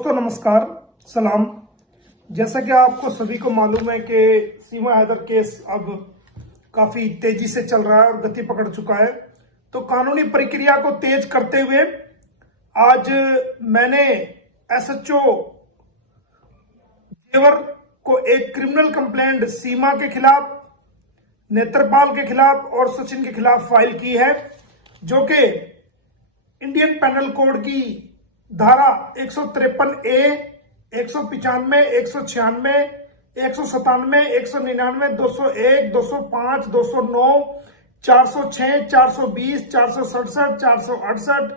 दोस्तों नमस्कार, सलाम। जैसा कि आपको सभी को मालूम है कि सीमा हैदर केस अब काफी तेजी से चल रहा है और गति पकड़ चुका है। तो कानूनी प्रक्रिया को तेज करते हुए आज मैंने एसएचओ जेवर को एक क्रिमिनल कंप्लेंट सीमा के खिलाफ, नेत्रपाल के खिलाफ और सचिन के खिलाफ फाइल की है, जो कि इंडियन पेनल कोड की धारा 153A, 195, 196, 197, 199, 201, 205, 209, 406, 420, 467, 468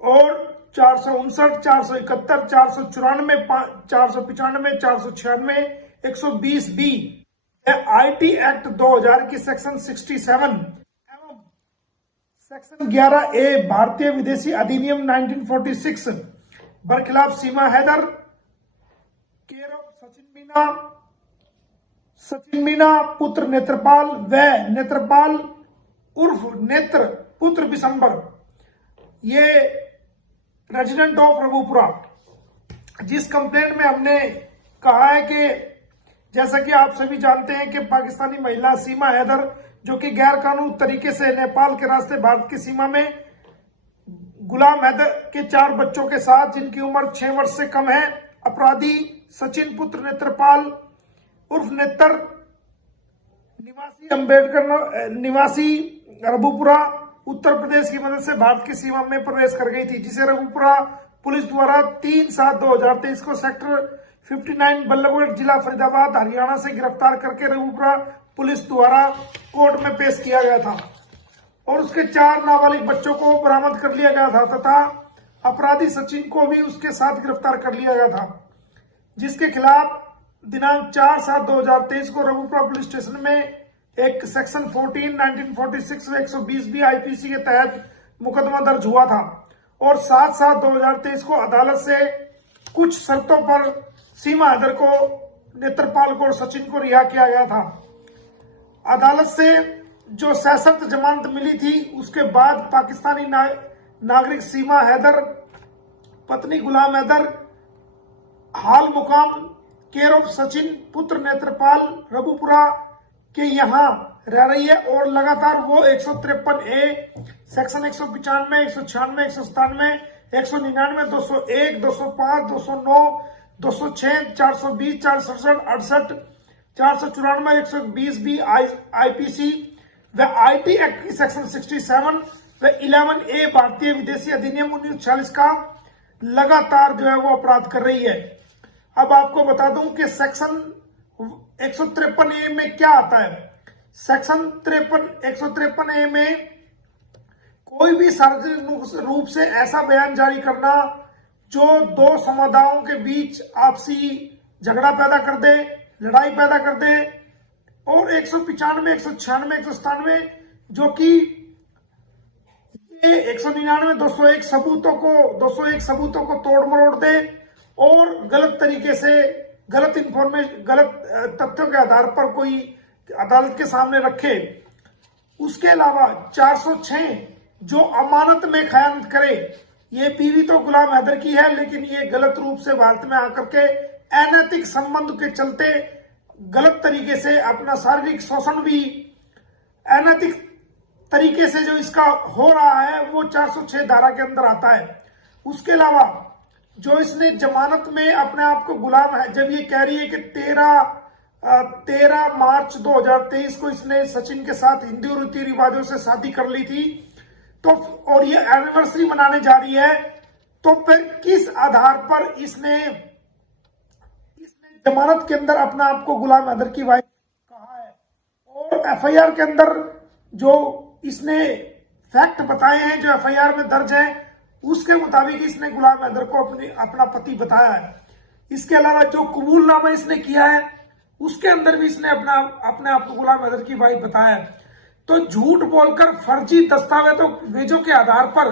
और 459, 471, 494, 495, 496, 120B IT एक्ट 2000 की सेक्शन 67 सेक्शन 11A भारतीय विदेशी अधिनियम 1946 बरखिलाफ सीमा हैदर केर ऑफ सचिन मीना पुत्र नेत्रपाल व नेत्रपाल उर्फ नेत्र पुत्र बिशंबर, ये रेजिडेंट ऑफ रघुपुरा। जिस कंप्लेंट में हमने कहा है कि जैसा कि आप सभी जानते हैं कि पाकिस्तानी महिला सीमा हैदर, जो कि गैर कानूनी तरीके से नेपाल के रास्ते भारत की सीमा में गुलाम हैदर के 4 बच्चों के साथ, जिनकी उम्र 6 वर्ष से कम है, अपराधी सचिन पुत्र नेत्रपाल उर्फ नेत्र निवासी रघुपुरा उत्तर प्रदेश की मदद से भारत की सीमा में प्रवेश कर गई थी, जिसे रघुपुरा पुलिस द्वारा 3/7/2023 को सेक्टर 59 बल्लभगढ़ जिला फरीदाबाद हरियाणा से गिरफ्तार करके रघुपुरा पुलिस द्वारा कोर्ट में पेश किया गया था और उसके 4 नाबालिग बच्चों को बरामद कर लिया गया था तथा अपराधी सचिन को भी उसके साथ गिरफ्तार कर लिया गया था, जिसके खिलाफ दिनांक 4/7/2023 को रघुपुरा पुलिस स्टेशन में एक सेक्शन 14 1946 व 120B IPC के तहत मुकदमा दर्ज हुआ था और 7/7/2023 को अदालत से कुछ शर्तों पर सीमा हैदर को, नेत्रपाल को और सचिन को रिहा किया गया था। अदालत से जो सशर्त जमानत मिली थी, उसके बाद पाकिस्तानी नागरिक सीमा हैदर पत्नी गुलाम हैदर हाल मुकाम केयर ऑफ सचिन पुत्र नेत्रपाल रघुपुरा के यहाँ रह रही है और लगातार वो 153A सेक्शन 195, 196, 197, 199, 201, 205, 209, 206, 420, 467, 68, 494, 120B IPC व IT एक्ट की सेक्शन 67 व 11A भारतीय विदेशी अधिनियम 1946 का लगातार जो है वो अपराध कर रही है। अब आपको बता दूं कि सेक्शन 153A में क्या आता है। सेक्शन 153A में कोई भी सार्वजनिक रूप से ऐसा बयान जारी करना जो 2 समुदायों के बीच आपसी झगड़ा पैदा कर दे, लड़ाई पैदा कर दे, और 195, 196, 197 जो कि 199, 201 सबूतों को तोड़ मरोड़ दे और गलत तरीके से गलत तथ्यों के आधार पर कोई अदालत के सामने रखे। उसके अलावा 406 जो अमानत में खयानत करे, ये बीवी तो गुलाम हैदर की है, लेकिन ये गलत रूप से भारत में आकर के अनैतिक संबंध के चलते गलत तरीके से अपना शारीरिक शोषण भी अनैतिक तरीके से जो इसका हो रहा है वो 406 धारा के अंदर आता है। उसके अलावा जो इसने जमानत में अपने आप को गुलाम है, जब ये कह रही है कि 13 मार्च 2023 को इसने सचिन के साथ हिंदू रीति रिवाजों से शादी कर ली थी, तो और ये एनिवर्सरी मनाने जा रही है, तो फिर किस आधार पर इसने जमानत के अंदर अपना आप को गुलाम हैदर की वाइफ कहा है और एफआईआर के अंदर जो इसने फैक्ट बताए हैं, जो एफआईआर में दर्ज है, उसके मुताबिक इसने गुलाम हैदर को अपना पति बताया है। इसके अलावा जो कबूलनामा इसने किया है उसके अंदर भी इसने अपने आप को गुलाम हैदर की वाइफ बताया है। तो झूठ बोलकर फर्जी दस्तावेजों के आधार पर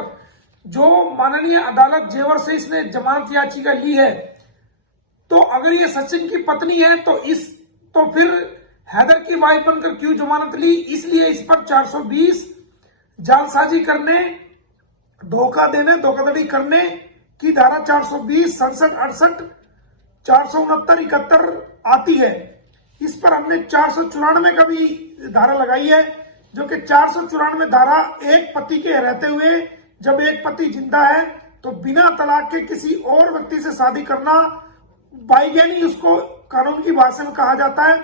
जो माननीय अदालत जेवर से इसने जमानत याचिका ली है, तो अगर ये सचिन की पत्नी है तो फिर हैदर की वाइफ बनकर क्यों जमानत ली? इसलिए इस पर 420 जालसाजी करने, धोखा देने, धोखाधड़ी करने की धारा 420, 67, 68, 469, 71 आती है। इस पर हमने 494 का भी धारा लगाई है, जो कि 494 धारा एक पति के रहते हुए जब एक पति जिंदा है तो बिना तलाक के किसी और व्यक्ति से शादी करना बाईगानी उसको कानून की भाषा में कहा जाता है।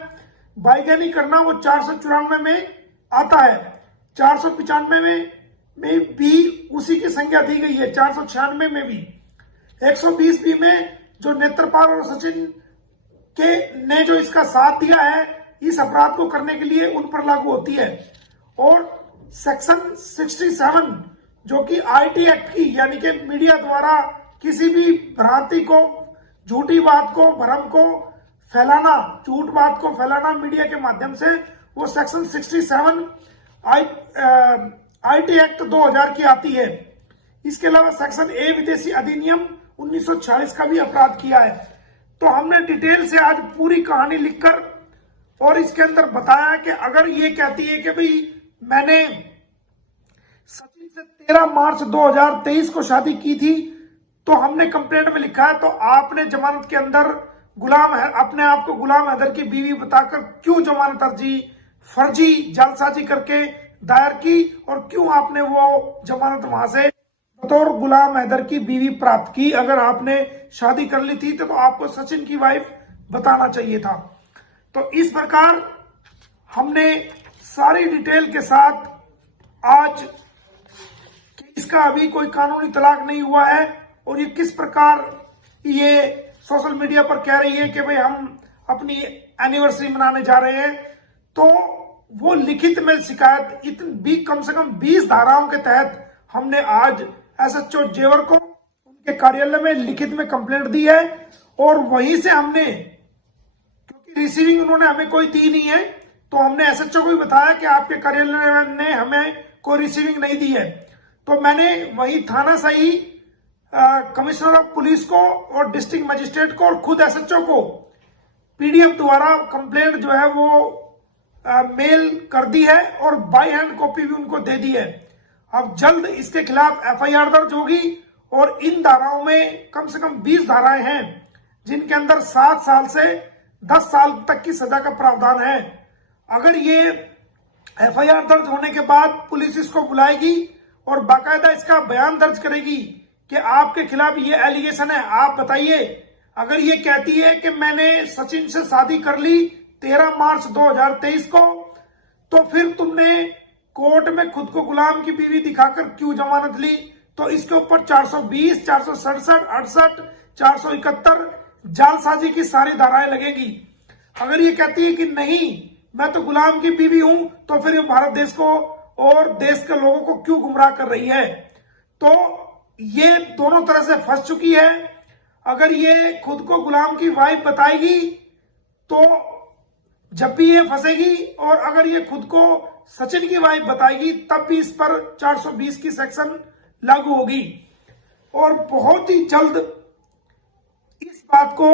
बाईगानी करना वो 494 में आता है। 495 में भी उसी की संज्ञा दी गई है, 496 में भी। 120 बी में जो नेत्रपाल और सचिन के ने जो इसका साथ दिया है इस अपराध को करने के लिए उन पर लागू होती है। और सेक्शन 67 जो कि आईटी एक्ट की, यानी कि मीडिया द्वारा किसी भी भ्रांति को, झूठी बात को, भ्रम को फैलाना, झूठ बात को फैलाना मीडिया के माध्यम से, वो सेक्शन 67 आईटी एक्ट 2000 की आती है। इसके अलावा सेक्शन ए विदेशी अधिनियम 1946 का भी अपराध किया है। तो हमने डिटेल से आज पूरी कहानी लिखकर और इसके अंदर बताया कि अगर ये कहती है कि भाई मैंने सचिन से 13 मार्च 2023 को शादी की थी, तो हमने कंप्लेंट में लिखा है तो आपने जमानत के अंदर अपने आप को गुलाम हैदर की बीवी बताकर क्यों जमानत अर्जी फर्जी जालसाजी करके दायर की, और क्यों आपने वो जमानत वहां से बतौर गुलाम हैदर की बीवी प्राप्त की? अगर आपने शादी कर ली थी तो आपको सचिन की वाइफ बताना चाहिए था। तो इस प्रकार हमने सारी डिटेल के साथ आज इसका अभी कोई कानूनी तलाक नहीं हुआ है और ये किस प्रकार ये सोशल मीडिया पर कह रही है कि भाई हम अपनी एनिवर्सरी मनाने जा रहे हैं, तो वो लिखित में शिकायत भी कम से कम 20 धाराओं के तहत हमने आज एसएचओ जेवर को उनके कार्यालय में लिखित में कंप्लेंट दी है। और वहीं से हमने, क्योंकि रिसीविंग उन्होंने हमें कोई दी नहीं है, तो हमने एसएचओ को भी बताया कि आपके कार्यालय ने हमें कोई रिसीविंग नहीं दी है। तो मैंने वही थाना सही कमिश्नर ऑफ पुलिस को और डिस्ट्रिक्ट मजिस्ट्रेट को और खुद एसएचओ को पीडीएफ द्वारा कंप्लेंट जो है वो मेल कर दी है और बाय हैंड कॉपी भी उनको दे दी है। अब जल्द इसके खिलाफ एफआईआर दर्ज होगी और इन धाराओं में कम से कम 20 धाराएं हैं जिनके अंदर 7 साल से 10 साल तक की सजा का प्रावधान है। अगर ये एफआईआर दर्ज होने के बाद पुलिस इसको बुलाएगी और बाकायदा इसका बयान दर्ज करेगी कि आपके खिलाफ ये एलिगेशन है, आप बताइए। अगर ये कहती है कि मैंने सचिन से शादी कर ली 13 मार्च 2023 को, तो फिर तुमने कोर्ट में खुद को गुलाम की बीवी दिखाकर क्यों जमानत ली? तो इसके ऊपर 420, 467, 68, 471 जालसाजी की सारी धाराएं लगेंगी। अगर ये कहती है कि नहीं मैं तो गुलाम की बीवी हूं, तो फिर ये भारत देश को और देश के लोगों को क्यों गुमराह कर रही है? तो ये दोनों तरह से फंस चुकी है। अगर ये खुद को गुलाम की वाइफ बताएगी तो जब भी ये फंसेगी, और अगर ये खुद को सचिन की वाइफ बताएगी तब भी इस पर 420 की सेक्शन लागू होगी। और बहुत ही जल्द इस बात को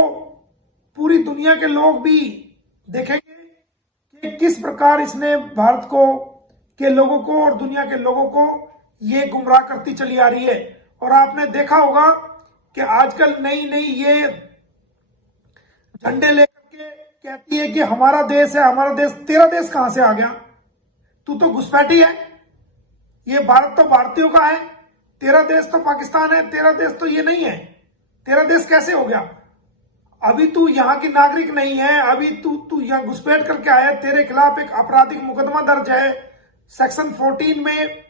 पूरी दुनिया के लोग भी देखेंगे कि किस प्रकार इसने भारत को के लोगों को और दुनिया के लोगों को ये गुमराह करती चली आ रही है। और आपने देखा होगा कि आजकल नई नई ये झंडे लेकर के कहती है कि हमारा देश है, हमारा देश। तेरा देश कहां से आ गया? तू तो घुसपैठी है। ये भारत तो भारतीयों का है, तेरा देश तो पाकिस्तान है, तेरा देश तो ये नहीं है। तेरा देश कैसे हो गया? अभी तू यहाँ की नागरिक नहीं है, अभी तू यहाँ घुसपैठ करके आया। तेरे खिलाफ एक आपराधिक मुकदमा दर्ज है सेक्शन 14 में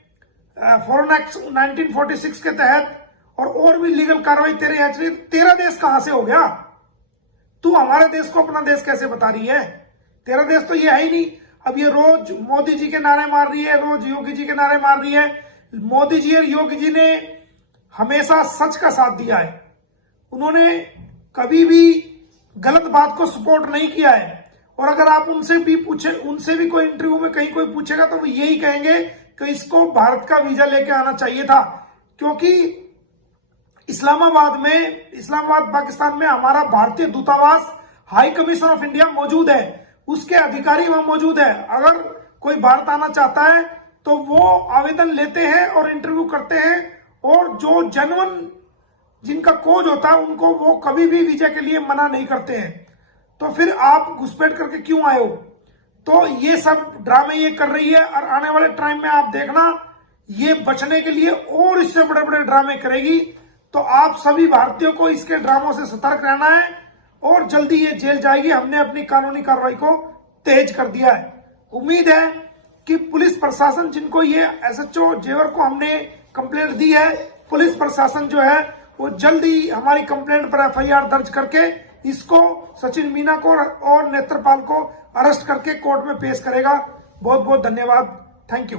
फॉरेन एक्ट 1946 के तहत, और भी लीगल कार्रवाई तेरे यहाँ चली। तेरा देश कहां से हो गया? तू हमारे देश को अपना देश कैसे बता रही है? तेरा देश तो ये है ही नहीं। अब ये रोज मोदी जी के नारे मार रही है, रोज योगी जी के नारे मार रही है। मोदी जी और योगी जी ने हमेशा सच का साथ दिया है, उन्होंने कभी भी गलत बात को सपोर्ट नहीं किया है। और अगर आप उनसे भी कोई इंटरव्यू में कहीं कोई पूछेगा तो वो यही कहेंगे कि इसको भारत का वीजा लेके आना चाहिए था, क्योंकि इस्लामाबाद पाकिस्तान में हमारा भारतीय दूतावास हाई कमीशन ऑफ इंडिया मौजूद है, उसके अधिकारी वहां मौजूद है। अगर कोई भारत आना चाहता है तो वो आवेदन लेते हैं और इंटरव्यू करते हैं, और जो जेन्युइन जिनका कोच होता है उनको वो कभी भी वीजा के लिए मना नहीं करते हैं। तो फिर आप घुसपैठ करके क्यों आए हो? तो ये सब ड्रामे ये कर रही है और आने वाले टाइम में आप देखना ये बचने के लिए और इससे बड़े बड़े ड्रामे करेगी। तो आप सभी भारतीयों को इसके ड्रामों से सतर्क रहना है और जल्दी ये जेल जाएगी। हमने अपनी कानूनी कार्रवाई को तेज कर दिया है। उम्मीद है कि पुलिस प्रशासन, जिनको ये एसएचओ जेवर को हमने कंप्लेंट दी है, पुलिस प्रशासन जो है वो जल्दी हमारी कंप्लेंट पर एफआईआर दर्ज करके इसको, सचिन मीना को और नेत्रपाल को अरेस्ट करके कोर्ट में पेश करेगा। बहुत बहुत धन्यवाद। Thank you.